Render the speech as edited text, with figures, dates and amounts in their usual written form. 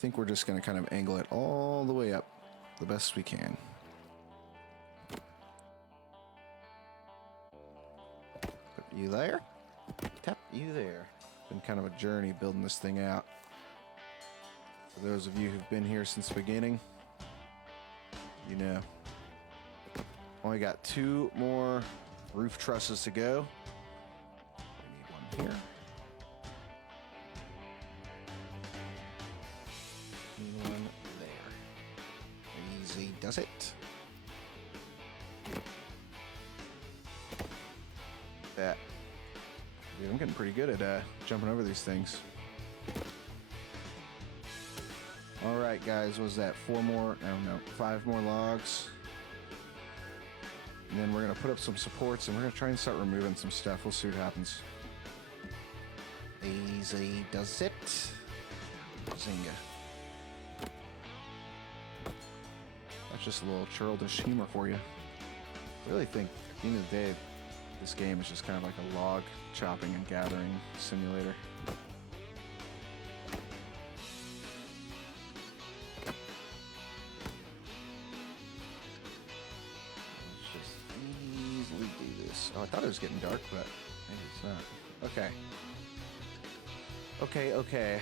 think we're just going to kind of angle it all the way up the best we can. Put you there. Tap you there. Been kind of a journey building this thing out. For those of you who've been here since the beginning, you know. Only got 2 more roof trusses to go. We need one here. Need one there. Easy does it. That. Dude, I'm getting pretty good at jumping over these things. Alright guys, what was that? 4 more, I don't know, 5 more logs. And then we're going to put up some supports and we're going to try and start removing some stuff. We'll see what happens. Easy does it. Zinga. That's just a little churlish humor for you. I really think, at the end of the day, this game is just kind of like a log chopping and gathering simulator. Oh, I thought it was getting dark, but maybe it's not. Okay. Okay.